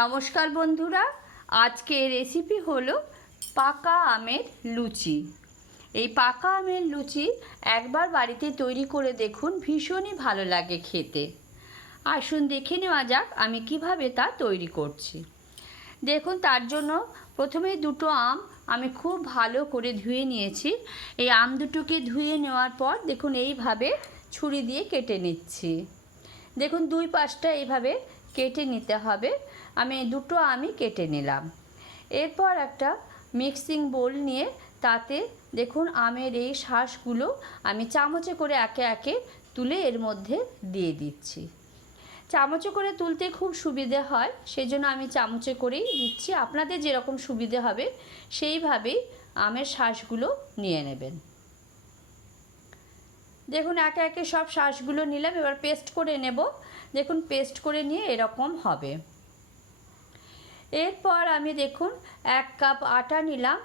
নমস্কার বন্ধুরা আজকে রেসিপি হলো পাকা আমের লুচি। এই পাকা আমের লুচি একবার বাড়িতে তৈরি করে দেখুন, ভীষণই ভালো লাগে খেতে। আসুন দেখে নেওয়া যাক আমি কীভাবে তা তৈরি করছি। দেখুন, তার জন্য প্রথমে দুটো আম আমি খুব ভালো করে ধুয়ে নিয়েছি। এই আম দুটোকে ধুয়ে নেওয়ার পর দেখুন, এইভাবে ছুরি দিয়ে কেটে নিচ্ছি। দেখুন, দুই পাশটা এইভাবে কেটে নিতে হবে। আমি দুটো আমি কেটে নিলাম। এরপর একটা মিক্সিং বোল নিয়ে তাতে দেখুন আমের এই শ্বাসগুলো আমি চামচে করে একে একে তুলে এর মধ্যে দিয়ে দিচ্ছি। চামচে করে তুলতে খুব সুবিধে হয় সেই জন্য আমি চামচে করেই দিচ্ছি। আপনাদের যেরকম সুবিধে হবে, সেইভাবেই আমের শ্বাসগুলো নিয়ে নেবেন। দেখুন, একে একে সব শ্বাসগুলো নিলাম, এবার পেস্ট করে নেব। দেখুন পেস্ট করে নিয়ে এরকম হবে। এরপর আমি দেখুন, এক কাপ আটা নিলাম,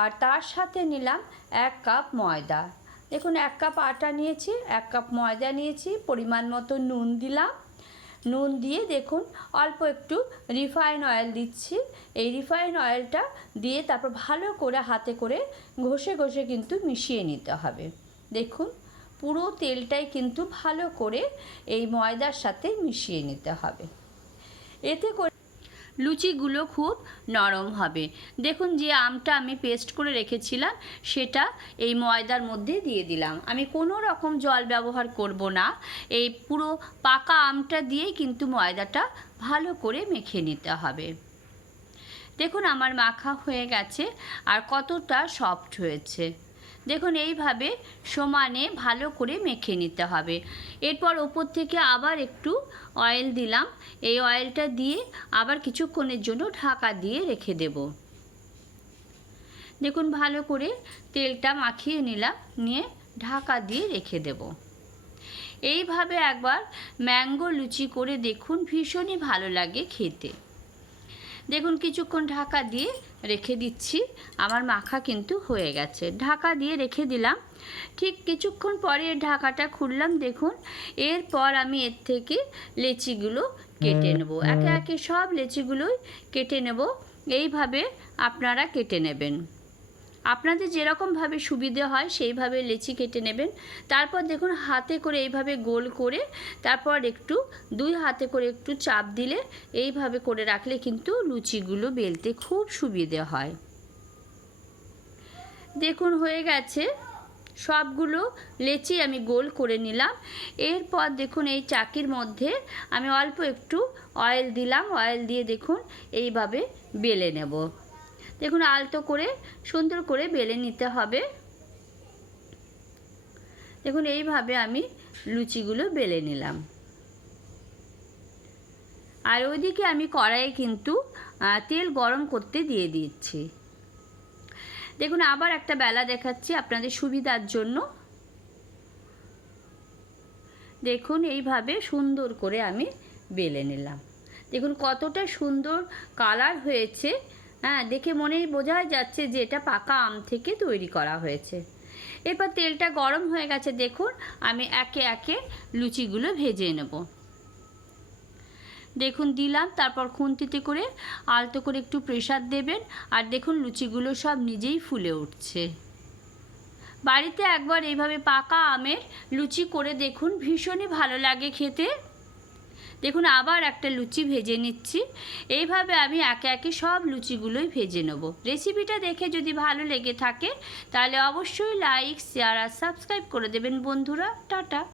আর তার সাথে নিলাম এক কাপ ময়দা। দেখুন, এক কাপ আটা নিয়েছি, এক কাপ ময়দা নিয়েছি, পরিমাণ মতো নুন দিলাম। নুন দিয়ে দেখুন, অল্প একটু রিফাইন অয়েল দিচ্ছি। এই রিফাইন অয়েলটা দিয়ে তারপর ভালো করে হাতে করে ঘষে ঘষে কিন্তু মিশিয়ে নিতে হবে। দেখুন পুরো তেলটাই কিন্তু ভালো করে এই ময়দার সাথে মিশিয়ে নিতে হবে। এতে করে লুচিগুলো খুব নরম হবে। দেখুন যে আমটা আমি পেস্ট করে রেখেছিলাম, সেটা এই ময়দার মধ্যে দিয়ে দিলাম। আমি কোনো রকম জল ব্যবহার করব না। এই পুরো পাকা আমটা দিয়েই কিন্তু ময়দাটা ভালো করে মেখে নিতে হবে। দেখুন আমার মাখা হয়ে গেছে আর কতটা সফট হয়েছে। দেখুন, এইভাবে সমানে ভালো করে মেখে নিতে হবে। এরপর ওপর থেকে আবার একটু অয়েল দিলাম। এই অয়েলটা দিয়ে আবার কিছুক্ষণের জন্য ঢাকা দিয়ে রেখে দেব। দেখুন, ভালো করে তেলটা মাখিয়ে নিলাম, নিয়ে ঢাকা দিয়ে রেখে দেব। এইভাবে একবার ম্যাঙ্গো লুচি করে দেখুন, ভীষণই ভালো লাগে খেতে। দেখুন কিছুক্ষণ ঢাকা দিয়ে রেখে দিচ্ছি। আমার মাখা কিন্তু হয়ে গেছে। ঢাকা দিয়ে রেখে দিলাম। ঠিক কিছুক্ষণ পরে ঢাকাটা খুললাম দেখুন। এরপর আমি এর থেকে লেচিগুলো কেটে নেব। একে একে সব লেচিগুলোই কেটে নেব। এইভাবে আপনারা কেটে নেবেন। আপনাদের যেরকমভাবে সুবিধে হয়, সেইভাবে লেচি কেটে নেবেন। তারপর দেখুন, হাতে করে এইভাবে গোল করে, তারপর একটু, দুই হাতে করে একটু চাপ দিলে এইভাবে করে রাখলে কিন্তু লুচিগুলো বেলতে খুব সুবিধে হয়। দেখুন, হয়ে গেছে। সবগুলো লেচি আমি গোল করে নিলাম। এরপর দেখুন, এই চাকির মধ্যে আমি অল্প একটু অয়েল দিলাম। অয়েল দিয়ে দেখুন, এইভাবে বেলে নেব। দেখুন, আলতো করে, সুন্দর করে বেলে নিতে হবে। দেখুন, এইভাবে আমি লুচিগুলো বেলে নিলাম। আর ওইদিকে আমি কড়াইয়ে কিন্তু তেল গরম করতে দিয়ে দিচ্ছি। দেখুন, আবার একটা বেলা দেখাচ্ছি আপনাদের সুবিধার জন্য। দেখুন, এইভাবে সুন্দর করে আমি বেলে নিলাম। দেখুন, কতটা সুন্দর কালার হয়েছে। হ্যাঁ দেখে মনেই বোঝাই যাচ্ছে যে এটা পাকা আম থেকে তৈরি করা হয়েছে। এরপর তেলটা গরম হয়ে গেছে, দেখুন, আমি একে একে লুচিগুলো ভেজে নেব। দেখুন, দিলাম, তারপর খুন্তিতে করে আলতো করে একটু প্রেশার দেবেন, আর দেখুন, লুচিগুলো সব নিজেই ফুলে উঠছে। বাড়িতে একবার এইভাবে পাকা আমের লুচি করে দেখুন, ভীষণই ভালো লাগে খেতে। দেখুন, আবার একটা লুচি ভেজে নিচ্ছি। এইভাবে আমি একে একে সব লুচিগুলোই ভেজে নেব। রেসিপিটা দেখে যদি ভালো লেগে থাকে, তাহলে অবশ্যই লাইক, শেয়ার আর সাবস্ক্রাইব করে দেবেন বন্ধুরা। টাটা।